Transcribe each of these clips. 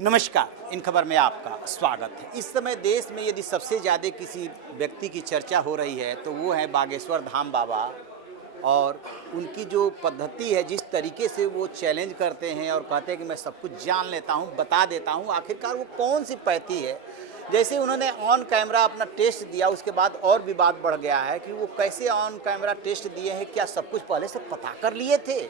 नमस्कार, इन खबर में आपका स्वागत है। इस समय देश में यदि सबसे ज़्यादा किसी व्यक्ति की चर्चा हो रही है तो वो है बागेश्वर धाम बाबा। और उनकी जो पद्धति है, जिस तरीके से वो चैलेंज करते हैं और कहते हैं कि मैं सब कुछ जान लेता हूँ, बता देता हूँ, आखिरकार वो कौन सी पैथी है। जैसे उन्होंने ऑन कैमरा अपना टेस्ट दिया, उसके बाद और विवाद बढ़ गया है कि वो कैसे ऑन कैमरा टेस्ट दिए हैं, क्या सब कुछ पहले से पता कर लिए थे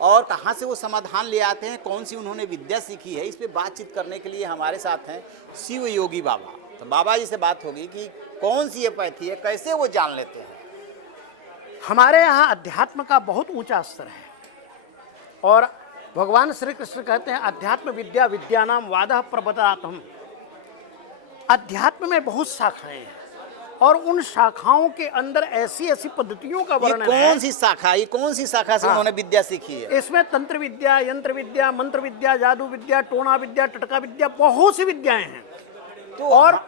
और कहाँ से वो समाधान ले आते हैं, कौन सी उन्होंने विद्या सीखी है। इस पे बातचीत करने के लिए हमारे साथ हैं शिव योगी बाबा। तो बाबा जी से बात होगी कि कौन सी ये पैथी है, कैसे वो जान लेते हैं। हमारे यहाँ अध्यात्म का बहुत ऊंचा स्तर है और भगवान श्री कृष्ण कहते हैं अध्यात्म विद्या विद्यानाम वादः प्रबदातम। अध्यात्म में बहुत शाखाएं हैं और उन शाखाओं के अंदर ऐसी ऐसी पद्धतियों का वर्णन है। कौन सी शाखा, ये कौन सी शाखा से उन्होंने विद्या सीखी है? इसमें तंत्र विद्या, यंत्र विद्या, मंत्र विद्या, जादू विद्या, टोना विद्या, टटका विद्या, बहुत सी विद्याएं हैं। तो और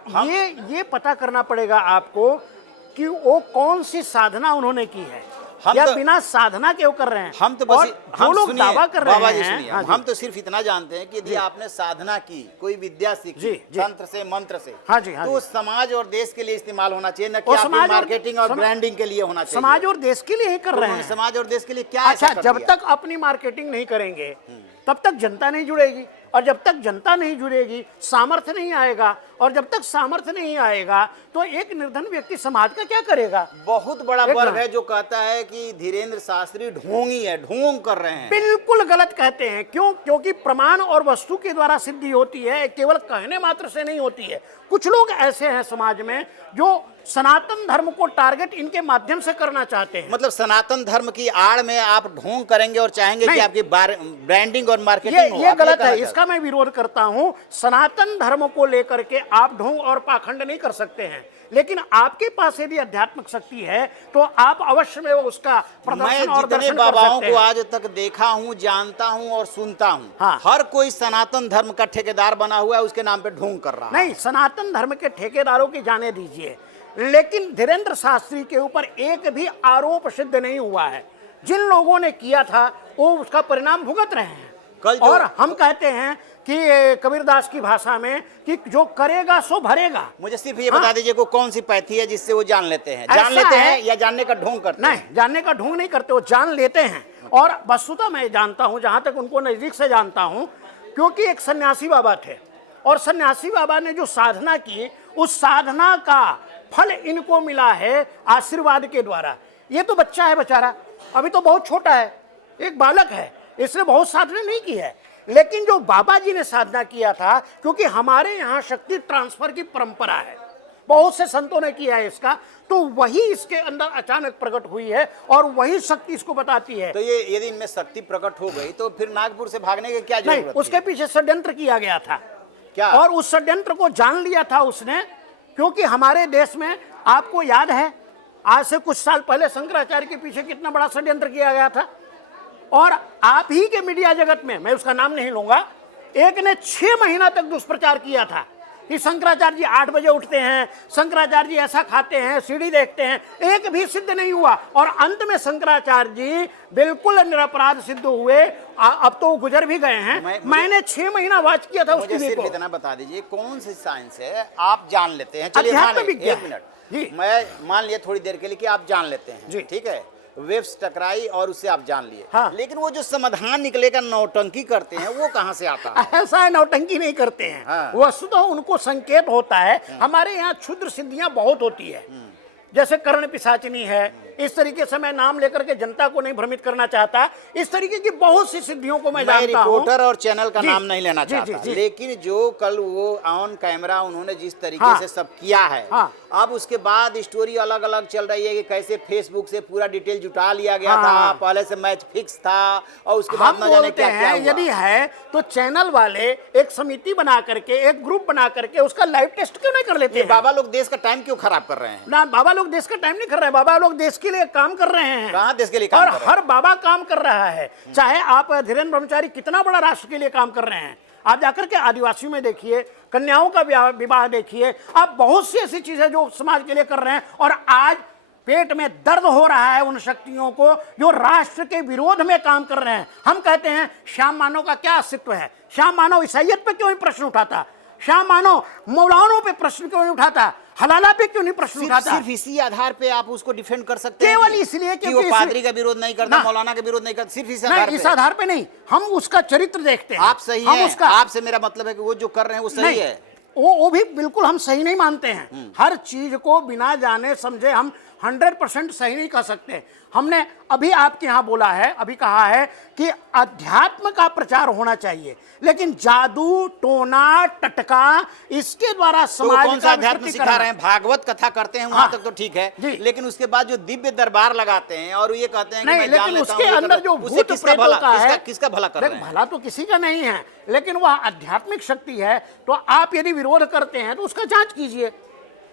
ये पता करना पड़ेगा आपको कि वो कौन सी साधना उन्होंने की है या बिना साधना के वो कर रहे हैं। हम तो बस हम लोग दावा कर रहे बाबा जी हैं। सुनिए, हम तो सिर्फ इतना जानते हैं कि यदि आपने साधना की, कोई विद्या सीखी तंत्र से, मंत्र से, तो समाज और देश के लिए इस्तेमाल होना चाहिए, न कि आपकी मार्केटिंग और ब्रांडिंग के लिए होना चाहिए। समाज और देश के लिए ही कर रहे हैं। समाज और देश के लिए क्या? अच्छा, जब तक अपनी मार्केटिंग नहीं करेंगे तब तक जनता नहीं जुड़ेगी, और जब तक जनता नहीं जुड़ेगी सामर्थ्य नहीं आएगा, और जब तक सामर्थ्य नहीं आएगा तो एक निर्धन व्यक्ति समाज का क्या करेगा। बहुत बड़ा वर्ग है जो कहता है कि धीरेन्द्र शास्त्री ढोंगी है, ढोंग कर रहे हैं। बिल्कुल गलत कहते हैं। क्यों? क्योंकि प्रमाण और वस्तु के द्वारा सिद्धि होती है, केवल कहने मात्र से नहीं होती है। कुछ लोग ऐसे हैं समाज में जो सनातन धर्म को टारगेट इनके माध्यम से करना चाहते हैं। मतलब सनातन धर्म की आड़ में आप ढोंग करेंगे और चाहेंगे कि आपकी ब्रांडिंग और मार्केटिंग हो। ये गलत है, इसका मैं विरोध करता हूं। सनातन धर्म को लेकर के आप ढोंग और पाखंड नहीं कर सकते हैं, लेकिन आपके पास यदि आध्यात्मिक शक्ति है तो आप अवश्य में उसका प्रदर्शन और दर्शन कर सकते हैं। मैं जितने बाबाओं को आज तक देखा हूं, जानता हूं और सुनता हूं, हर कोई सनातन धर्म का ठेकेदार बना हुआ है, उसके नाम पे ढोंग कर रहा है। नहीं, सनातन धर्म के ठेकेदारों की जाने दीजिए, लेकिन धीरेन्द्र शास्त्री के ऊपर एक भी आरोप सिद्ध नहीं हुआ है। जिन लोगों ने किया था वो उसका परिणाम भुगत रहे हैं। और हम कहते हैं कि कबीरदास की भाषा में कि जो करेगा सो भरेगा। मुझे सिर्फ ये बता दीजिए को कौन सी पैथी है जिससे वो जान लेते हैं? जान लेते हैं या जानने का ढोंग करते हैं? नहीं, जानने का ढोंग नहीं करते, वो जान लेते हैं। और वस्तुतः मैं जानता हूं, जहां तक उनको नजदीक से जानता हूं, क्योंकि एक सन्यासी बाबा थे और सन्यासी बाबा ने जो साधना की, उस साधना का फल इनको मिला है आशीर्वाद के द्वारा। ये तो बच्चा है बेचारा, अभी तो बहुत छोटा है, एक बालक है, इसने बहुत साधना नहीं की है। लेकिन जो बाबा जी ने साधना किया था, क्योंकि हमारे यहाँ शक्ति ट्रांसफर की परंपरा है, बहुत से संतों ने किया है इसका, तो वही इसके अंदर अचानक प्रकट हुई है और वही शक्ति इसको बताती है। तो ये यदि इनमें शक्ति प्रकट हो गई तो फिर नागपुर से भागने की क्या जरूरत? उसके पीछे षड्यंत्र किया गया था क्या, और उस षड्यंत्र को जान लिया था उसने। क्योंकि हमारे देश में आपको याद है आज से कुछ साल पहले शंकराचार्य के पीछे कितना बड़ा षड्यंत्र किया गया था, और आप ही के मीडिया जगत में, मैं उसका नाम नहीं लूंगा, एक ने 6 महीना तक दुष्प्रचार किया था कि शंकराचार्य जी 8 बजे उठते हैं, शंकराचार्य जी ऐसा खाते हैं, सीढ़ी देखते हैं। एक भी सिद्ध नहीं हुआ और अंत में शंकराचार्य जी बिल्कुल निरपराध सिद्ध हुए। अब तो गुजर भी गए हैं। मैंने 6 महीना वाच किया था उसके लिए। इतना बता दीजिए कौन सी साइंस है आप जान लेते हैं? चलिए एक मिनट, मैं मान लिया थोड़ी देर के लिए कि आप जान लेते हैं, ठीक है, वेव्स टकराई और उससे आप जान लिए। लेकिन वो जो समाधान निकलेगा नौटंकी करते हैं, वो कहाँ से आता है? ऐसा है, नौटंकी नहीं करते हैं। वस्तुतः उनको संकेत होता है। हमारे यहाँ क्षुद्र सिद्धियां बहुत होती है, जैसे कर्ण पिशाचिनी है। इस तरीके से मैं नाम लेकर के जनता को नहीं भ्रमित करना चाहता। इस तरीके की बहुत सी सिद्धियों को मैं जानता हूं। रिपोर्टर और चैनल का नाम नहीं लेना चाहता, लेकिन जो कल वो ऑन कैमरा उन्होंने जिस तरीके से सब किया है, अब उसके बाद स्टोरी अलग अलग चल रही है कि कैसे फेसबुक से पूरा डिटेल जुटा लिया गया था, पहले से मैच फिक्स था और उसके बाद न जाने क्या क्या हुआ। यदि है तो चैनल वाले एक समिति बना करके, एक ग्रुप बना करके उसका लाइव टेस्ट क्यों नहीं कर लेते? बाबा लोग देश का टाइम क्यों खराब कर रहे हैं? ना, बाबा लोग देश का टाइम नहीं कर रहे हैं, बाबा लोग देश के लिए काम कर रहे हैं। कहां देश के लिए काम कर रहे हैं? हर बाबा काम कर रहा है। चाहे आप धीरेन्द्र ब्रह्मचारी कितना बड़ा राष्ट्र के लिए काम कर रहे हैं, आप जाकर के आदिवासियों में देखिए, कन्याओं का विवाह देखिए, आप बहुत सी ऐसी चीजें जो समाज के लिए कर रहे हैं। और आज पेट में दर्द हो रहा है उन शक्तियों को जो राष्ट्र के विरोध में काम कर रहे हैं। हम कहते हैं श्याम मानव का क्या अस्तित्व है, श्याम मानव ईसाइयत पे क्यों नहीं प्रश्न उठाता, श्याम मानव मौलानों पे प्रश्न क्यों नहीं उठाता, हलाला पे क्यों नहीं प्रश्न उठाता। सिर्फ इसी आधार पे आप उसको डिफेंड कर सकते हैं केवल इसलिए कि वो पादरी का विरोध नहीं करता, मौलाना का विरोध नहीं करता, सिर्फ इस आधार पे। इस आधार पे नहीं, हम उसका चरित्र देखते हैं। आप सही हैं, आपसे मेरा मतलब है कि वो जो कर रहे हैं वो सही है। वो भी बिल्कुल हम सही नहीं मानते हैं। हर चीज को बिना जाने समझे हम 100% सही नहीं कर सकते। हमने अभी आपके यहाँ बोला है, अभी कहा है कि अध्यात्म का प्रचार होना चाहिए, लेकिन जादू टोना टटका इसके द्वारा समाज कौन सा अध्यात्म सिखा रहे हैं? भागवत कथा करते हैं वहां तक तो ठीक है, लेकिन उसके बाद जो दिव्य दरबार लगाते हैं और ये कहते हैं कि मैं जान लेता हूं, उसके अंदर जो भूत किसका भला कर रहे हैं? भला तो किसी का नहीं है, लेकिन वह आध्यात्मिक शक्ति है। तो आप यदि विरोध करते हैं तो उसका जांच कीजिए।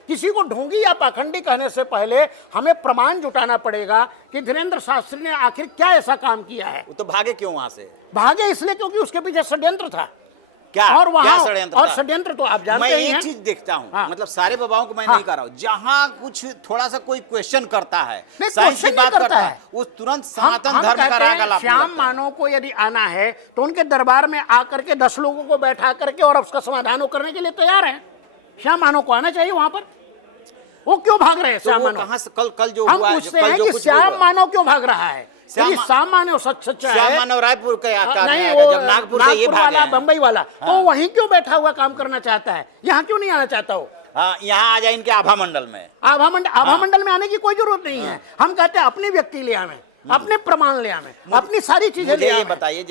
किसी को ढोंगी या पाखंडी कहने से पहले हमें प्रमाण जुटाना पड़ेगा कि धीरेन्द्र शास्त्री ने आखिर क्या ऐसा काम किया है। वो तो भागे क्यों वहां से? भागे इसलिए क्योंकि उसके पीछे षड्यंत्र था। क्या और वहां षड्यंत्र और षड्यंत्र तो आप जानते हैं। हैं। मैं एक चीज देखता हूं, हाँ। मतलब सारे बाबाओं को मैं नहीं कर रहा हूं, जहां कुछ थोड़ा सा कोई क्वेश्चन करता है, साइंस की बात करता है, वो तुरंत सनातन धर्म का राग आलाप। श्याम मानव को यदि आना है तो उनके दरबार में आकर के 10 लोगों को बैठा करके और उसका समाधान करने के लिए तैयार है। श्याम मानव को आना चाहिए वहां पर। वो क्यों भाग रहे हैं श्याम मानव? कहां से कल जो हम हुआ, पूछते हैं कि श्याम मानव क्यों भाग रहा है? श्याम मानव सच्चा है। श्याम मानव रायपुर का नहीं, जब नागपुर से ये भागे हैं, बंबई वाला, तो वहीं क्यों बैठा हुआ काम करना चाहता है? यहाँ क्यों नहीं आना चाहता हो? हाँ, यहाँ आ जाए इनके आभा मंडल में। आभा मंडल में आने की कोई जरूरत नहीं है। हम कहते हैं अपनी व्यक्ति ले आवे, अपने प्रमाण ले आवे, अपनी सारी चीजें ले आवे। ये बताइए,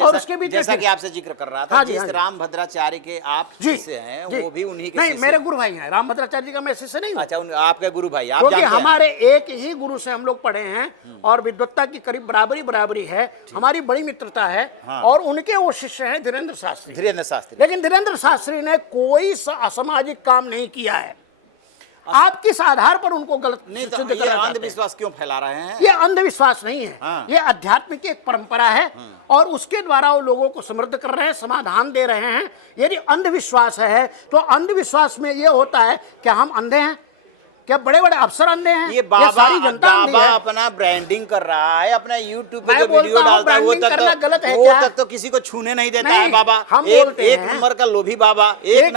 जैसा कि आपसे जिक्र कर रहा था, जिस राम भद्राचार्य के आप शिष्य हैं, वो भी उन्हीं के नहीं, मेरे गुरु भाई हैं। राम भद्राचार्य जी का मैं शिष्य नहीं हूं। अच्छा, आपके गुरु भाई, आप क्योंकि जानते हैं? हमारे एक ही गुरु से हम लोग पढ़े हैं और विद्वत्ता की करीब बराबरी है, हमारी बड़ी मित्रता है। और उनके वो शिष्य हैं धीरेन्द्र शास्त्री। लेकिन धीरेन्द्र शास्त्री ने कोई असामाजिक काम नहीं किया है। आप किस आधार पर उनको गलत नहीं तो ये अंधविश्वास क्यों फैला रहे हैं? ये अंधविश्वास नहीं है। हाँ। ये आध्यात्मिक एक परंपरा है और उसके द्वारा वो लोगों को समृद्ध कर रहे हैं, समाधान दे रहे हैं। यदि अंधविश्वास है तो अंधविश्वास में ये होता है क्या हम अंधे हैं? क्या बड़े बड़े अफसर अंधे हैं? ये बाबा अपना ब्रांडिंग कर रहा है, अपना यूट्यूब पे जो वीडियो डालता है वो तक तो किसी को छूने नहीं देता है बाबा। एक नंबर का लोभी बाबा, एक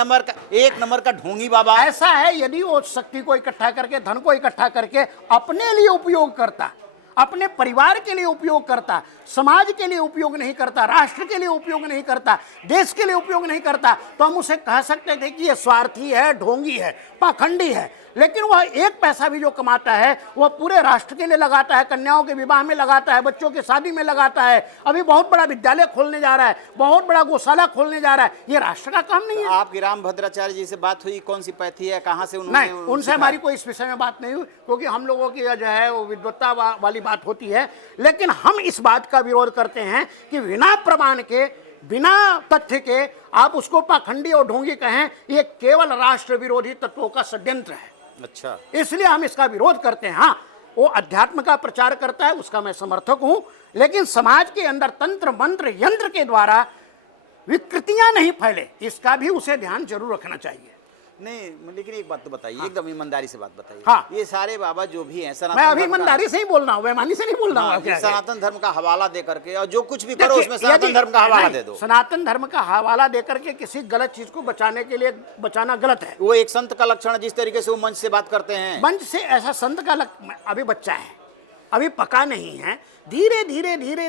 नंबर का ढोंगी बाबा। ऐसा है, यदि वो शक्ति को इकट्ठा करके, धन को इकट्ठा करके अपने लिए उपयोग करता, अपने परिवार के लिए उपयोग करता, समाज के लिए उपयोग नहीं करता, राष्ट्र के लिए उपयोग नहीं करता, देश के लिए उपयोग नहीं करता, तो हम उसे कह सकते थे कि ये स्वार्थी है, ढोंगी है, पाखंडी है। लेकिन वह एक पैसा भी जो कमाता है वह पूरे राष्ट्र के लिए लगाता है, कन्याओं के विवाह में लगाता है, बच्चों की शादी में लगाता है। अभी बहुत बड़ा विद्यालय खोलने जा रहा है, बहुत बड़ा गौशाला खोलने जा रहा है। ये राष्ट्र का काम नहीं है। आपकी राम भद्राचार्य जी से बात हुई? कौन सी पैथी है, कहाँ से उन्होंने? नहीं, उनसे हमारी कोई इस विषय में बात नहीं हुई, क्योंकि हम लोगों की जो है वो विद्वत्ता वाली बात होती है। लेकिन हम इस बात का विरोध करते हैं कि बिना प्रमाण के, बिना तथ्य के आप उसको पाखंडी और ढोंगी कहें, ये केवल राष्ट्र विरोधी तत्वों का षड्यंत्र है। अच्छा, इसलिए हम इसका विरोध करते हैं। हाँ, वो अध्यात्म का प्रचार करता है, उसका मैं समर्थक हूं, लेकिन समाज के अंदर तंत्र मंत्र यंत्र के द्वारा विकृतियां नहीं फैले, इसका भी उसे ध्यान जरूर रखना चाहिए। नहीं, लेकिन एक बात तो बताइए, एकदम ईमानदारी से बात बताइए। हाँ। ये सारे बाबा जो भी हैं, मैं अभी ईमानदारी से ही बोल रहा हूँ, बेईमानी से नहीं बोल रहा हूँ। सनातन धर्म का हवाला दे करके, और जो कुछ भी करो उसमें सनातन धर्म का हवाला दे दो। सनातन धर्म का हवाला दे करके किसी गलत चीज को बचाने के लिए बचाना गलत है। वो एक संत का लक्षण है, जिस तरीके से वो मंच से बात करते हैं। मंच से ऐसा संत का अभी बच्चा है, अभी पका नहीं है। धीरे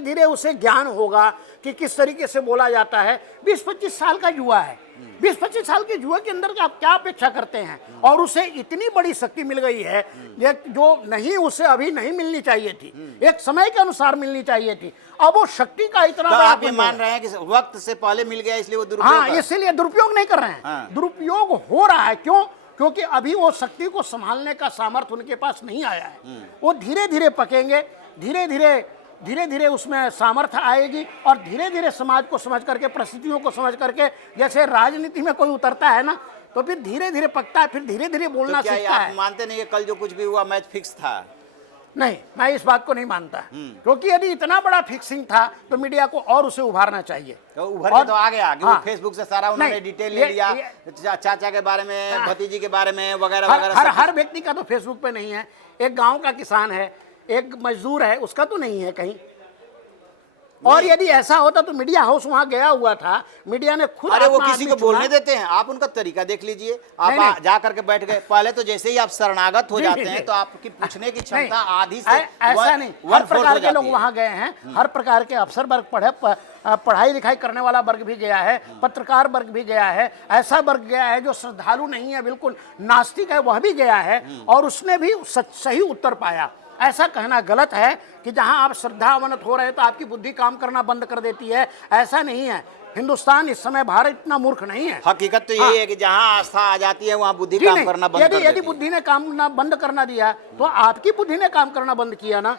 धीरे उसे ज्ञान होगा कि किस तरीके से बोला जाता है। 20-25 साल का युवा है, 20-25 साल के युवा के अंदर आप क्या अपेक्षा करते हैं? और उसे इतनी बड़ी शक्ति मिल गई है जो नहीं, उसे अभी नहीं मिलनी चाहिए थी, एक समय के अनुसार मिलनी चाहिए थी। अब वो शक्ति का इतना तो आप ये मान रहे हैं कि वक्त से पहले मिल गया इसलिए वो दुरुपयोग? हाँ, इसलिए दुरुपयोग नहीं कर रहे हैं। हाँ। दुरुपयोग हो रहा है, क्यों? क्योंकि अभी वो शक्ति को संभालने का सामर्थ्य उनके पास नहीं आया है। वो धीरे धीरे पकेंगे, धीरे धीरे उसमें सामर्थ्य आएगी और धीरे धीरे समाज को समझ करके, परिस्थितियों को समझ करके, जैसे राजनीति में कोई उतरता है ना, तो फिर धीरे धीरे पकता है, फिर धीरे धीरे बोलना सीखता है। आप मानते नहीं कि कल जो कुछ भी हुआ मैच फिक्स था? नहीं, मैं इस बात को नहीं मानता, क्योंकि यदि इतना बड़ा फिक्सिंग था तो मीडिया को और उसे उभारना चाहिए। तो उभर के तो आ गया कि वो हाँ। फेसबुक से सारा उन्होंने नहीं, डिटेल ले लिया, चाचा के बारे में, भतीजी के बारे में वगैरह वगैरह। हर व्यक्ति का तो फेसबुक पे नहीं है। एक गांव का किसान है, एक मजदूर है, उसका तो नहीं है कहीं। और यदि ऐसा होता तो मीडिया हाउस वहां गया हुआ था, मीडिया ने खुद अरे वो अपना किसी आदमी को बोलने चुना। देते हैं? आप उनका तरीका देख लीजिए। नहीं, आप जा करके बैठ गए, पहले तो जैसे ही आप शरणागत हो जी, जाते जी, हैं जी। तो आपकी पूछने की नहीं, क्षमता आधी से ऐसा नहीं। हर प्रकार के लोग वहां गए हैं, हर प्रकार के अफसर वर्ग पढ़ाई लिखाई करने वाला वर्ग भी गया है, पत्रकार वर्ग भी गया है, ऐसा वर्ग गया है जो श्रद्धालु नहीं है, बिल्कुल नास्तिक है, वह भी गया है और उसने भी सही उत्तर पाया। ऐसा कहना गलत है कि जहां आप श्रद्धावनत हो रहे हैं तो आपकी बुद्धि काम करना बंद कर देती है। ऐसा नहीं है। हिंदुस्तान इस समय, भारत इतना मूर्ख नहीं है। हकीकत तो यही है कि जहां आस्था आ जाती है वहां बुद्धि काम करना बंद कर देती है। यदि बुद्धि ने काम ना बंद करना दिया तो आपकी बुद्धि ने काम करना बंद किया ना,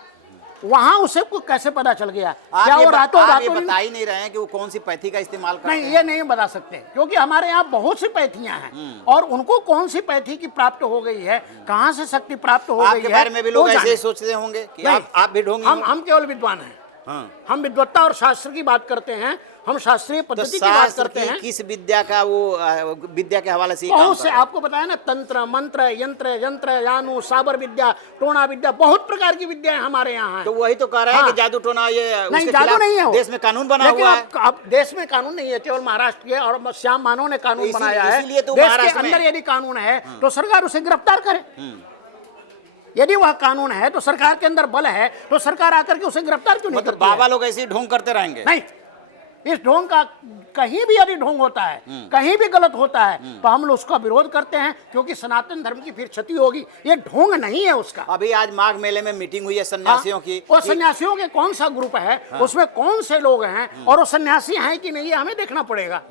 वहां उसे को कैसे पता चल गया? क्या वो रातों आप ये रातों बता ही नहीं रहे हैं कि वो कौन सी पैथी का इस्तेमाल करते नहीं, हैं? ये नहीं बता सकते, क्योंकि हमारे यहाँ बहुत सी पैथियां हैं और उनको कौन सी पैथी की प्राप्त हो गई है, कहाँ से शक्ति प्राप्त हो गई है, आपके बारे में भी लोग वो ऐसे ही जाने। सोचते होंगे कि नहीं, आप भी ढोंगी हम केवल विद्वान हैं। हाँ। हम विद्वत्ता और शास्त्र की बात करते हैं, हम शास्त्रीय तो पद्धति की बात शास्त्र करते की हैं। किस विद्या का वो विद्या के हवाले से ये काम बहुत कर से रहे हैं? आपको बताया ना, तंत्र मंत्र यंत्र यानु साबर विद्या, टोना विद्या, बहुत प्रकार की विद्याएं हमारे यहाँ हैं। तो वही तो कह रहे हैं हाँ। कि जादू टोना ये नहीं, उसके जादू खिलाफ नहीं है वो। देश में कानून बना लेकिन हुआ है। अब देश में कानून नहीं है, केवल महाराष्ट्र के और श्याम मानव ने कानून इसी- बनाया है। इसीलिए तो देश के महाराष्ट्र में- अंदर यदि कानून है तो सरकार उसे गिरफ्तार करे। यदि वह कानून है तो सरकार के अंदर बल है तो सरकार आकर के उसे गिरफ्तार क्यों नहीं मतलब करती है? बाबा लोग ऐसे ही ढोंग करते रहेंगे? नहीं, इस ढोंग का कहीं भी यदि ढोंग होता है, कहीं भी गलत होता है तो हम लोग उसका विरोध करते हैं, क्योंकि सनातन धर्म की फिर क्षति होगी। ये ढोंग नहीं है उसका। अभी आज माघ मेले में मीटिंग हुई है सन्यासियों की। और सन्यासियों के कौन सा ग्रुप है, उसमें कौन से लोग हैं और वो सन्यासी हैं कि नहीं, ये हमें देखना पड़ेगा।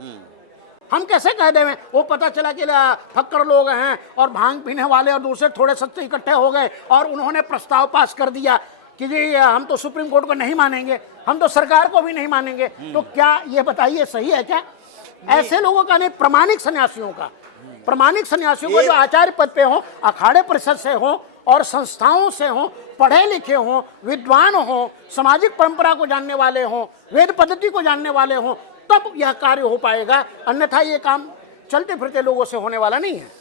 हम कैसे कह दें? वो पता चला कि फक्कर लोग हैं और भांग पीने वाले और दूसरे थोड़े सत्य इकट्ठे हो गए और उन्होंने प्रस्ताव पास कर दिया कि जी हम तो सुप्रीम कोर्ट को नहीं मानेंगे, हम तो सरकार को भी नहीं मानेंगे। तो क्या ये बताइए सही है क्या? ऐसे लोगों का नहीं, प्रमाणिक सन्यासियों का, प्रमाणिक सन्यासियों को जो आचार्य पद पे हो, अखाड़े परिषद से हो और संस्थाओं से हो, पढ़े लिखे हो, विद्वान हो, सामाजिक परंपरा को जानने वाले हो, वेद पद्धति को जानने वाले हो, तब यह कार्य हो पाएगा। अन्यथा ये काम चलते फिरते लोगों से होने वाला नहीं है।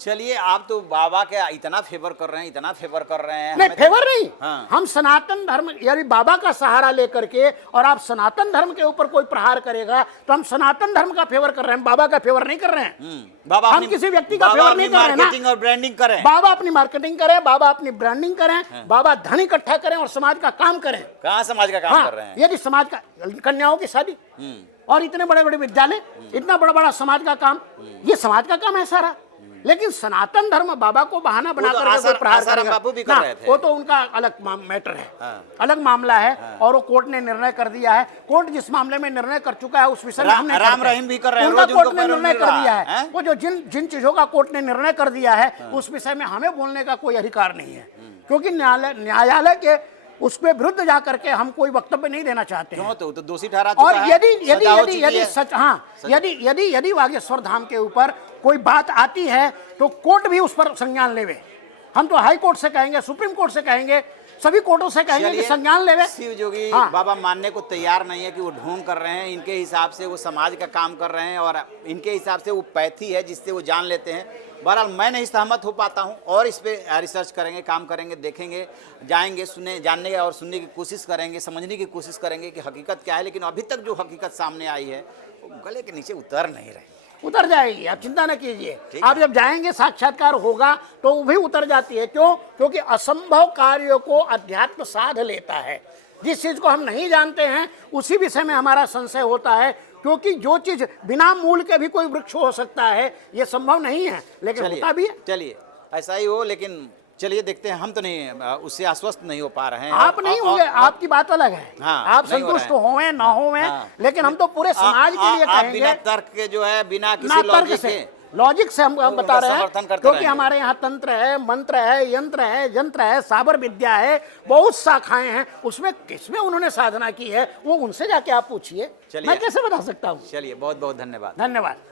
चलिए, आप तो बाबा के इतना फेवर कर रहे हैं, इतना फेवर कर रहे हैं। नहीं, हमें फेवर नहीं। हाँ। हम सनातन धर्म, यानी बाबा का सहारा लेकर के और आप सनातन धर्म के ऊपर कोई प्रहार करेगा तो हम सनातन धर्म का फेवर कर रहे हैं, बाबा का फेवर नहीं कर रहे हैं। बाबा हम अपनी- किसी व्यक्ति का बाबा फेवर नहीं अपनी कर रहे हैं ना। मार्केटिंग और ब्रांडिंग करें। बाबा अपनी मार्केटिंग करें, बाबा अपनी ब्रांडिंग करें, बाबा धन इकट्ठा करें और समाज का काम करें। कहाँ समाज का काम हाँ, कर रहे हैं? यदि समाज का, कन्याओं की शादी और इतने बड़े बड़े विद्यालय, इतना बड़ा बड़ा समाज का काम, ये समाज का काम है सारा। लेकिन सनातन धर्म बाबा को बहाना बना तो करके कोई प्रहार आसाराम करेगा बापू भी कर ना, रहे थे। वो तो उनका अलग मैटर है, हाँ। अलग मामला है। और वो कोर्ट ने निर्णय कर दिया है। कोर्ट जिस मामले में निर्णय कर चुका है उस विषय में हम नहीं राम करते। रहीम भी कर रहे हैं, उनका रोज उनको कोर्ट ने पैरों निर्णय मिल कर रहा दिया है, है। हैं? वो जो जिन चीजों का कोर्ट ने निर्णय कर दिया है उस विषय में हमें बोलने का कोई अधिकार नहीं है, क्योंकि न्यायालय के उस पे विरुद्ध जा करके हम कोई वक्तव्य नहीं देना चाहते हैं। क्यों? तो दोषी ठहरा चुका और है, यदि यदि सजा हो यदि चुकी यदि है। सच हाँ, यदि बागेश्वर धाम के ऊपर कोई बात आती है तो कोर्ट भी उस पर संज्ञान लेवे। हम तो हाई कोर्ट से कहेंगे, सुप्रीम कोर्ट से कहेंगे, सभी कोर्टों से कहेंगे कि चलिए, संज्ञान लेवे। शिव जोगी हाँ। बाबा मानने को तैयार नहीं है कि वो ढोंग कर रहे हैं। इनके हिसाब से वो समाज का काम कर रहे हैं और इनके हिसाब से वो पैथी है जिससे वो जान लेते हैं। बहरहाल मैं नहीं सहमत हो पाता हूँ और इस पे रिसर्च करेंगे, काम करेंगे, देखेंगे, जाएंगे, सुने, जानने और सुनने की कोशिश करेंगे, समझने की कोशिश करेंगे कि हकीकत क्या है। लेकिन अभी तक जो हकीकत सामने आई है वो गले के नीचे उतर नहीं रही। उतर जाएगी, आप चिंता न कीजिए। ठीक आप जब जाएंगे, साक्षात्कार होगा तो वो भी उतर जाती है। क्यों? क्योंकि असंभव कार्यों को अध्यात्म साध लेता है। जिस चीज को हम नहीं जानते हैं उसी विषय में हमारा संशय होता है, क्योंकि जो चीज बिना मूल के भी कोई वृक्ष हो सकता है, ये संभव नहीं है, लेकिन होता भी है। चलिए ऐसा ही हो, लेकिन चलिए देखते हैं। हम तो नहीं, उससे आश्वस्त नहीं हो पा रहे हैं। आप नहीं होंगे, आपकी बात अलग है। हाँ, आप नहीं हो संतुष्ट रहे हैं। होवे ना होवे, हाँ। लेकिन हम तो पूरे समाज के लिए आप बिना कहेंगे, तर्क के जो है, बिना ना किसी तर्क लॉजिक से, के लॉजिक से हम उनका बता रहे समर्थन हैं, करते क्योंकि रहेंगे। हमारे यहाँ तंत्र है, मंत्र है, यंत्र है, जंत्र है, साबर विद्या है, बहुत शाखाएं हैं। उसमें किसमें उन्होंने साधना की है वो उनसे जाके आप पूछिए, चलिए। मैं कैसे बता सकता हूँ। चलिए, बहुत बहुत धन्यवाद। धन्यवाद।